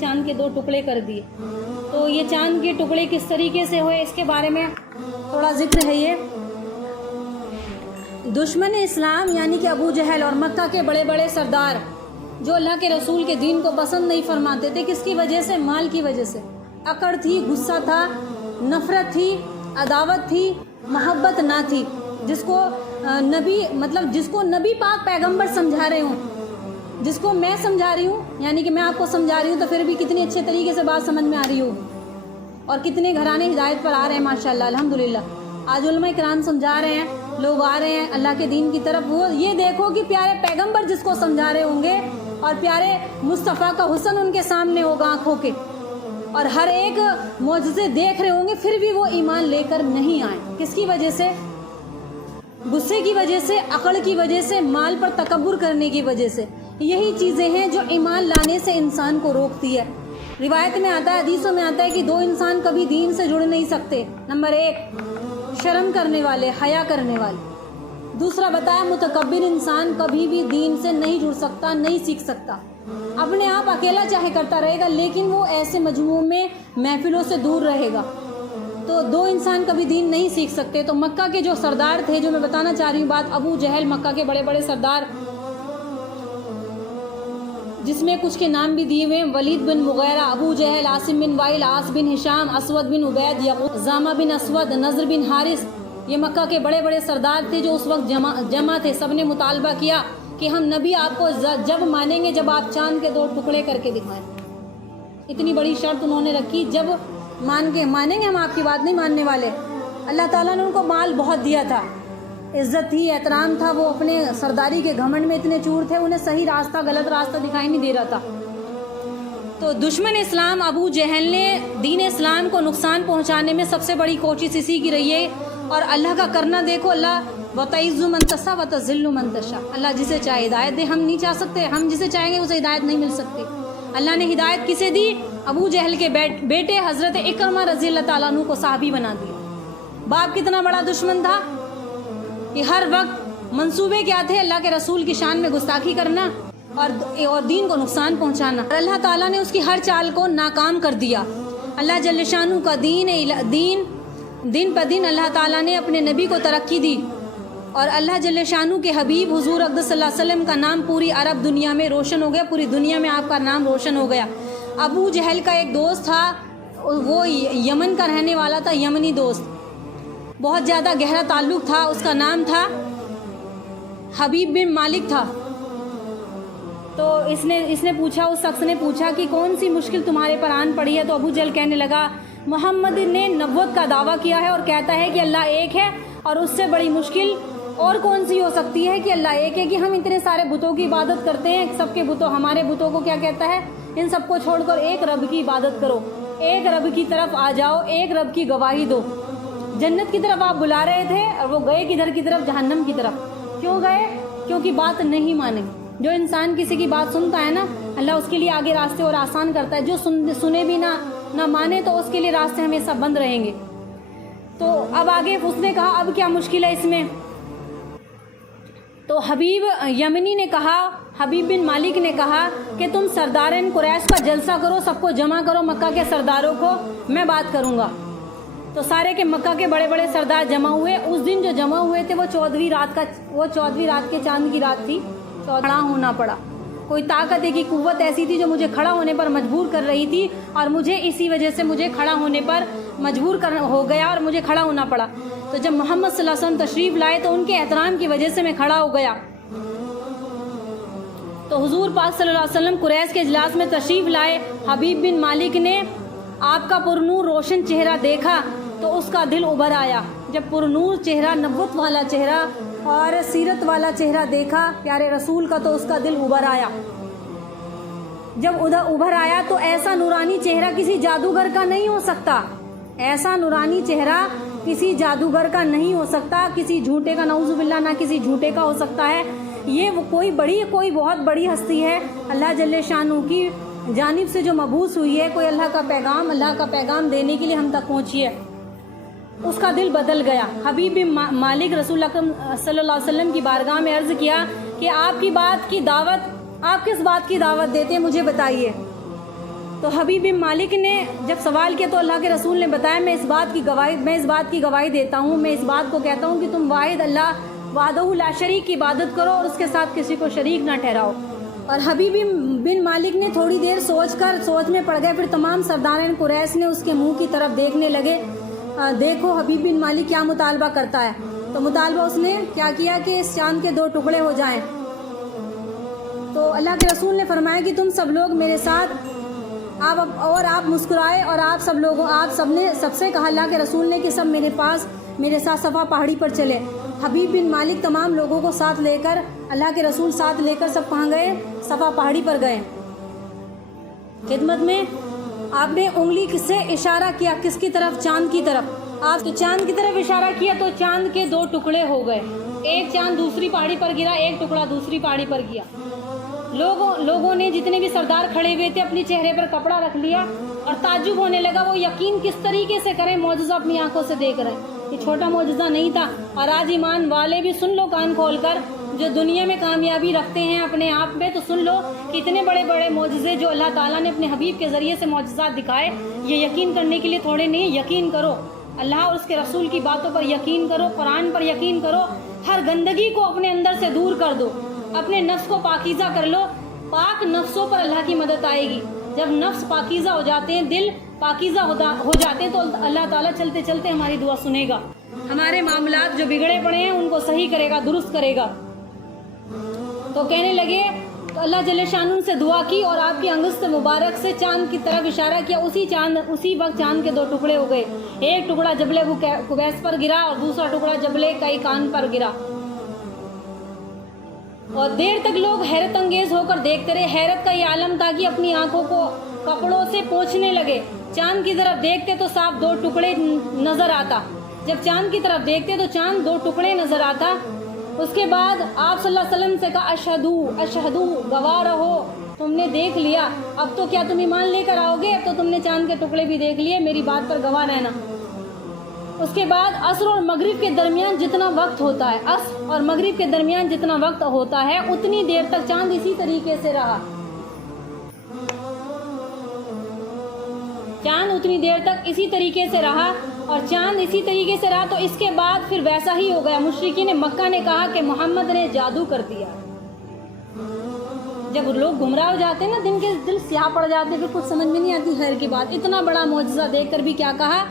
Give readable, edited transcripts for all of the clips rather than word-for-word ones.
چاند کے 2 ٹکڑے کر دیے. تو یہ چاند کے ٹکڑے کس طریقے سے ہوئے اس کے بارے میں تھوڑا ذکر ہے. یہ دشمن اسلام یعنی کہ ابو جہل اور مکہ کے بڑے بڑے سردار جو اللہ کے رسول کے دین کو پسند نہیں فرماتے تھے. کس کی وجہ سے؟ مال کی وجہ سے. اکڑ تھی, غصہ تھا, نفرت تھی, عداوت تھی, محبت نہ تھی. جس کو نبی پاک پیغمبر سمجھا رہے ہوں, جس کو میں سمجھا رہی ہوں, یعنی کہ میں آپ کو سمجھا رہی ہوں, تو پھر بھی کتنی اچھے طریقے سے بات سمجھ میں آ رہی ہوگی اور کتنے گھرانے ہدایت پر آ رہے ہیں ماشاءاللہ الحمدللہ. آج علماء کرام سمجھا رہے ہیں, لوگ آ رہے ہیں اللہ کے دین کی طرف. وہ یہ دیکھو کہ پیارے پیغمبر جس کو سمجھا رہے ہوں گے اور پیارے مصطفیٰ کا حسن ان کے سامنے ہوگا آنکھوں کے, اور ہر ایک معجزے دیکھ رہے ہوں گے, پھر بھی وہ ایمان لے کر نہیں آئے. کس کی وجہ سے؟ غصے کی وجہ سے, عقل کی وجہ سے, مال پر تکبر کرنے کی وجہ سے. یہی چیزیں ہیں جو ایمان لانے سے انسان کو روکتی ہے. روایت میں آتا ہے, حدیثوں میں آتا ہے کہ 2 انسان کبھی دین سے جڑ نہیں سکتے. نمبر 1 شرم کرنے والے, حیا کرنے والے. دوسرا بتایا متکبر انسان کبھی بھی دین سے نہیں جڑ سکتا, نہیں سیکھ سکتا. اپنے آپ اکیلا چاہے کرتا رہے گا, لیکن وہ ایسے مجموعوں میں محفلوں سے دور رہے گا. تو 2 انسان کبھی دین نہیں سیکھ سکتے. تو مکہ کے جو سردار تھے, جو میں بتانا چاہ رہی ہوں بات, ابو جہل مکہ کے بڑے بڑے سردار, جس میں کچھ کے نام بھی دیے ہوئے ہیں, ولید بن مغیرہ, ابو جہل, عاصم بن وائل, عاص بن ہشام, اسود بن عبید, یعقوب, زامہ بن اسود, نضر بن حارث. یہ مکہ کے بڑے بڑے سردار تھے جو اس وقت جمع تھے. سب نے مطالبہ کیا کہ ہم نبی آپ کو جب مانیں گے جب آپ چاند کے 2 ٹکڑے کر کے دکھائیں. اتنی بڑی شرط انہوں نے رکھی, جب مانیں گے ہم آپ کی بات نہیں ماننے والے. اللہ تعالیٰ نے ان کو مال بہت دیا تھا, عزت تھی, احترام تھا. وہ اپنے سرداری کے گھمنڈ میں اتنے چور تھے, انہیں صحیح راستہ غلط راستہ دکھائی نہیں دے رہا تھا. تو دشمن اسلام ابو جہل نے دین اسلام کو نقصان پہنچانے میں سب سے بڑی کوشش اسی کی رہی ہے. اور اللہ کا کرنا دیکھو, اللہ وَتَعِزُّ مَن تَشَاءُ وَتُذِلُّ مَن تَشَاءُ. اللہ جسے چاہے ہدایت دے. ہم نہیں چاہ سکتے, ہم جسے چاہیں گے اسے ہدایت نہیں مل سکتی. اللہ نے ہدایت کسے دی؟ ابو جہل کے بیٹے حضرت اکرمہ رضی اللہ تعالیٰ عنہ کو صحابی بنا دیا. باپ کتنا بڑا دشمن تھا کہ ہر وقت منصوبے کیا تھے؟ اللہ کے رسول کی شان میں گستاخی کرنا اور دین کو نقصان پہنچانا. اور اللہ تعالیٰ نے اس کی ہر چال کو ناکام کر دیا. اللہ جل شانہ کا دین پہ دن اللہ تعالیٰ نے اپنے نبی کو ترقی دی, اور اللہ جل شانہ کے حبیب حضور اقدس صلی اللہ علیہ وسلم کا نام پوری عرب دنیا میں روشن ہو گیا. پوری دنیا میں آپ کا نام روشن ہو گیا. ابو جہل کا ایک دوست تھا, وہ یمن کا رہنے والا تھا, یمنی دوست, بہت زیادہ گہرا تعلق تھا. اس کا نام تھا حبیب بن مالک تھا. تو اس نے پوچھا, اس شخص نے پوچھا کہ کون سی مشکل تمہارے پر آن پڑی ہے؟ تو ابو جہل کہنے لگا, محمد نے نبوت کا دعویٰ کیا ہے اور کہتا ہے کہ اللہ ایک ہے, اور اس سے بڑی مشکل اور کون سی ہو سکتی ہے کہ اللہ ایک ہے. کہ ہم اتنے سارے بتوں کی عبادت کرتے ہیں, سب کے بتوں, ہمارے بتوں کو کیا کہتا ہے؟ ان سب کو چھوڑ کر ایک رب کی عبادت کرو, ایک رب کی طرف آ جاؤ, ایک رب کی گواہی دو. جنت کی طرف آپ بلا رہے تھے اور وہ گئے کدھر کی طرف؟ جہنم کی طرف. کیوں گئے؟ کیونکہ بات نہیں مانی. جو انسان کسی کی بات سنتا ہے نا, اللہ اس کے لیے آگے راستے اور آسان کرتا ہے. جو سنے بھی نہ مانے تو اس کے لیے راستے ہمیشہ بند رہیں گے. تو اب آگے اس نے کہا اب کیا مشکل ہے اس میں؟ تو حبیب یمنی نے کہا, حبیب بن مالک نے کہا کہ تم سردارین قریش کا جلسہ کرو, سب کو جمع کرو, مکہ کے سرداروں کو, میں بات کروں گا. تو سارے کے مکہ کے بڑے بڑے سردار جمع ہوئے. اس دن جو جمع ہوئے تھے وہ 14ویں رات کے چاند کی رات تھی. کھڑا ہونا پڑا. کوئی طاقت ہے کہ قوت ایسی تھی جو مجھے کھڑا ہونے پر مجبور کر رہی تھی, اور مجھے اسی وجہ سے مجھے کھڑا ہونے پر مجبور ہو گیا اور مجھے کھڑا ہونا پڑا. تو جب محمد صلی اللہ علیہ وسلم تشریف لائے تو ان کے احترام کی وجہ سے میں کھڑا ہو گیا. تو حضور پاک صلی اللہ علیہ وسلم قریش کے اجلاس میں تشریف لائے. حبیب بن مالک نے آپ کا پرنور روشن چہرہ دیکھا تو اس کا دل ابھر آیا. جب پرنور چہرہ, نبوت والا چہرہ اور سیرت والا چہرہ دیکھا پیارے رسول کا, تو اس کا دل ابھر آیا. جب ابھر آیا تو ایسا نورانی چہرہ کسی جادوگر کا نہیں ہو سکتا. ایسا نورانی چہرہ کسی جادوگر کا نہیں ہو سکتا, کسی جھوٹے کا, نعوذ باللہ, نہ کسی جھوٹے کا ہو سکتا ہے. یہ کوئی بہت بڑی ہستی ہے اللہ جل شانہ کی جانب سے جو مبعوث ہوئی ہے. کوئی اللہ کا پیغام دینے کے لیے ہم تک پہنچی ہے. اس کا دل بدل گیا. حبیب بن مالک رسول اکرم صلی اللہ علیہ وسلم کی بارگاہ میں عرض کیا کہ آپ کس بات کی دعوت دیتے ہیں مجھے بتائیے. تو حبیب بن مالک نے جب سوال کیا تو اللہ کے رسول نے بتایا میں اس بات کی گواہی دیتا ہوں، میں اس بات کو کہتا ہوں کہ تم واحد اللہ وحدہ لا شریک کی عبادت کرو اور اس کے ساتھ کسی کو شریک نہ ٹھہراؤ۔ اور حبیب بن مالک نے تھوڑی دیر سوچ میں پڑ گئے، پھر تمام سرداران قریش نے اس کے منہ کی طرف دیکھنے لگے، دیکھو حبیب بن مالک کیا مطالبہ کرتا ہے۔ تو مطالبہ اس نے کیا کیا کہ اس چاند کے 2 ٹکڑے ہو جائیں۔ تو اللہ کے رسول نے فرمایا کہ تم سب لوگ میرے ساتھ آپ مسکرائے اور آپ سب نے سب سے کہا اللہ کے رسول نے کہ سب میرے ساتھ صفا پہاڑی پر چلے۔ حبیب بن مالک تمام لوگوں کو ساتھ لے کر اللہ کے رسول ساتھ لے کر سب کہاں گئے؟ صفا پہاڑی پر گئے۔ خدمت میں آپ نے انگلی سے اشارہ کیا کس کی طرف؟ چاند کی طرف۔ آپ چاند کی طرف اشارہ کیا تو چاند کے 2 ٹکڑے ہو گئے، ایک چاند دوسری پہاڑی پر گرا، ایک ٹکڑا دوسری پہاڑی پر گیا۔ لوگوں نے جتنے بھی سردار کھڑے ہوئے تھے اپنی چہرے پر کپڑا رکھ لیا اور تعجب ہونے لگا، وہ یقین کس طریقے سے کریں، معجزہ اپنی آنکھوں سے دیکھ رہے ہیں۔ یہ چھوٹا معجزہ نہیں تھا۔ اور آج ایمان والے بھی سن لو کان کھول کر، جو دنیا میں کامیابی رکھتے ہیں اپنے آپ میں، تو سن لو کہ اتنے بڑے بڑے معجزے جو اللہ تعالیٰ نے اپنے حبیب کے ذریعے سے معجزات دکھائے، یہ یقین کرنے کے لیے تھوڑے نہیں۔ یقین کرو اللہ اور اس کے رسول کی باتوں پر، یقین کرو قرآن پر، یقین کرو، ہر گندگی کو اپنے اندر سے دور کر دو، اپنے نفس کو پاکیزہ کر لو۔ پاک نفسوں پر اللہ کی مدد آئے گی۔ جب نفس پاکیزہ ہو جاتے ہیں، دل پاکیزہ ہو جاتے ہیں، تو اللہ تعالیٰ چلتے چلتے ہماری دعا سنے گا، ہمارے معاملات جو بگڑے پڑے ہیں ان کو صحیح کرے گا، درست کرے گا۔ تو کہنے لگے، تو اللہ جل شانہ سے دعا کی اور آپ کی انگشت مبارک سے چاند کی طرف اشارہ کیا۔ اسی وقت چاند کے 2 ٹکڑے ہو گئے، ایک ٹکڑا جبل قبیس پر گرا اور دوسرا ٹکڑا جبل کان پر گرا۔ اور دیر تک لوگ حیرت انگیز ہو کر دیکھتے رہے۔ حیرت کا یہ عالم تھا کہ اپنی آنکھوں کو کپڑوں سے پوچھنے لگے۔ چاند کی طرف دیکھتے تو صاف 2 ٹکڑے نظر آتا، جب چاند کی طرف دیکھتے تو چاند 2 ٹکڑے نظر آتا۔ اس کے بعد آپ صلی اللہ علیہ وسلم سے کہا اشہدو، گواہ رہو، تم نے دیکھ لیا، اب تو کیا تم ایمان لے کر آؤ گے؟ اب تو تم نے چاند کے ٹکڑے بھی دیکھ لیے، میری بات پر گواہ رہنا۔ اس کے بعد عصر اور مغرب کے درمیان جتنا وقت ہوتا ہے، عصر اور مغرب کے درمیان جتنا وقت ہوتا ہے، اتنی دیر تک چاند اسی طریقے سے رہا، چاند اتنی دیر تک اسی طریقے سے رہا اور چاند اسی طریقے سے رہا۔ تو اس کے بعد پھر ویسا ہی ہو گیا۔ مشرکین مکہ نے کہا کہ محمد نے جادو کر دیا۔ جب لوگ گمراہ ہو جاتے ہیں نا، دل سیاہ پڑ جاتے ہیں، پھر کچھ سمجھ میں نہیں آتی خیر کی بات۔ اتنا بڑا معجزہ دیکھ کر بھی کیا کہا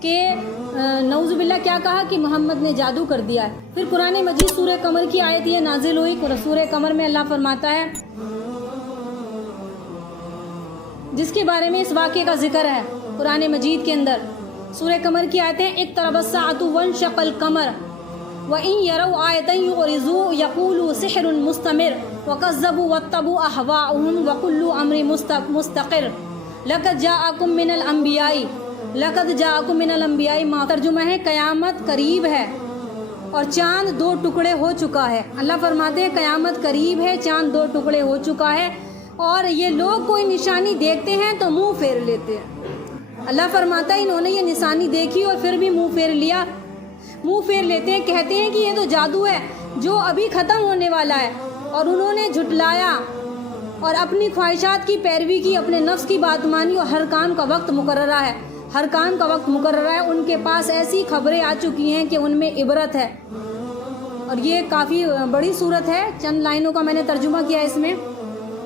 کہ نعوذ باللہ، کیا کہا کہ محمد نے جادو کر دیا ہے۔ پھر قرآن مجید سورہ قمر کی آیت یہ نازل ہوئی۔ سورہ قمر میں اللہ فرماتا ہے، جس کے بارے میں اس واقعے کا ذکر ہے قرآن مجید کے اندر، سورہ قمر کی آیتیں، اقترب الساعۃ وانشق القمر وَإِن يَرَوْا آیَةً يُعْرِضُوا يَقُولُوا سِحْرٌ مُسْتَمِرٌ وَكَذَّبُوا وَاتَّبَعُوا أَهْوَاءَهُمْ وَكُلُّ أَمْرٍ مُسْتَقِرٌ لَقَدْ جَاءَكُم مِّنَ الْأَنبِيَاءِ مَا ترجمہ ہے قیامت قریب ہے اور چاند 2 ٹکڑے ہو چکا ہے۔ اللہ فرماتے ہیں قیامت قریب ہے، چاند 2 ٹکڑے ہو چکا ہے، اور یہ لوگ کوئی نشانی دیکھتے ہیں تو منہ پھیر لیتے ہیں۔ اللہ فرماتا ہے انہوں نے یہ نشانی دیکھی اور پھر بھی منہ پھیر لیا، منہ پھیر لیتے ہیں، کہتے ہیں کہ یہ تو جادو ہے جو ابھی ختم ہونے والا ہے، اور انہوں نے جھٹلایا اور اپنی خواہشات کی پیروی کی، اپنے نفس کی بات مانی، اور ہر کام کا وقت مقررہ ہے، ہر کام کا وقت مقررہ ہے۔ ان کے پاس ایسی خبریں آ چکی ہیں کہ ان میں عبرت ہے، اور یہ کافی بڑی صورت ہے، چند لائنوں کا میں نے ترجمہ کیا اس میں،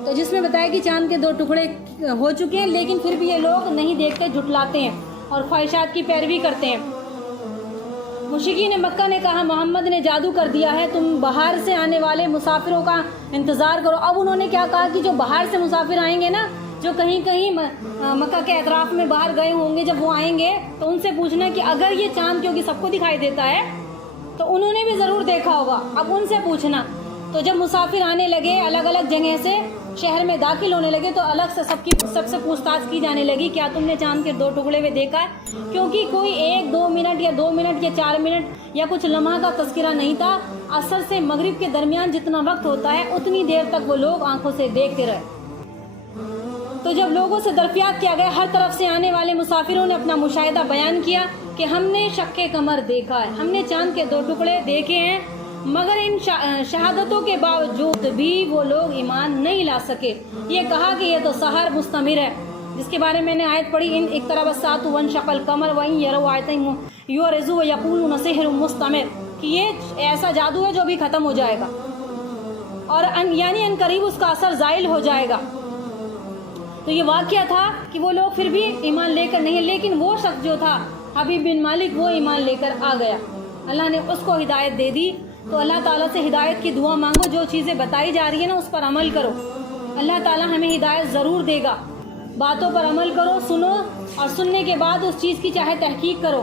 تو جس میں بتایا کہ چاند کے 2 ٹکڑے ہو چکے ہیں، لیکن پھر بھی یہ لوگ نہیں دیکھتے، جھٹلاتے ہیں اور خواہشات کی پیروی کرتے ہیں۔ مشرکین مکہ نے کہا محمد نے جادو کر دیا ہے، تم باہر سے آنے والے مسافروں کا انتظار کرو۔ اب انہوں نے کیا کہا کہ جو باہر سے مسافر آئیں گے نا، جو کہیں مکہ کے اطراف میں باہر گئے ہوں گے، جب وہ آئیں گے تو ان سے پوچھنا کہ اگر یہ چاند کیونکہ سب کو دکھائی دیتا ہے تو انہوں نے بھی ضرور دیکھا ہوگا، اب ان سے پوچھنا۔ تو جب مسافر آنے لگے الگ الگ جگہ سے، شہر میں داخل ہونے لگے، تو الگ سے سب سے پوچھ تاچھ کی جانے لگی، کیا تم نے چاند کے 2 ٹکڑے ہوئے دیکھا ہے؟ کیونکہ کوئی 1-2 منٹ یا 2 منٹ یا 4 منٹ یا کچھ لمحہ کا تذکرہ نہیں تھا، عصر سے مغرب کے درمیان جتنا وقت ہوتا ہے اتنی دیر تک وہ لوگ آنکھوں سے دیکھتے رہے۔ تو جب لوگوں سے دریافت کیا گیا، ہر طرف سے آنے والے مسافروں نے اپنا مشاہدہ بیان کیا کہ ہم نے شق قمر دیکھا ہے، ہم نے چاند کے 2 ٹکڑے دیکھے ہیں، مگر ان شہادتوں کے باوجود بھی وہ لوگ ایمان نہیں لا سکے۔ یہ کہا کہ یہ تو سحر مستمر ہے، جس کے بارے میں نے آیت پڑھی ان اقترب الساعۃ وانشق القمر وان یروا آیۃ یعرضوا ویقولون سحر مستمر، کہ یہ ایسا جادو ہے جو بھی ختم ہو جائے گا اور یعنی ان قریب اس کا اثر زائل ہو جائے گا۔ تو یہ واقعہ تھا کہ وہ لوگ پھر بھی ایمان لے کر نہیں، لیکن وہ شخص جو تھا حبیب بن مالک وہ ایمان لے کر آ گیا، اللہ نے اس کو ہدایت دے دی۔ تو اللہ تعالیٰ سے ہدایت کی دعا مانگو، جو چیزیں بتائی جا رہی ہیں نا اس پر عمل کرو، اللہ تعالیٰ ہمیں ہدایت ضرور دے گا۔ باتوں پر عمل کرو، سنو، اور سننے کے بعد اس چیز کی چاہے تحقیق کرو،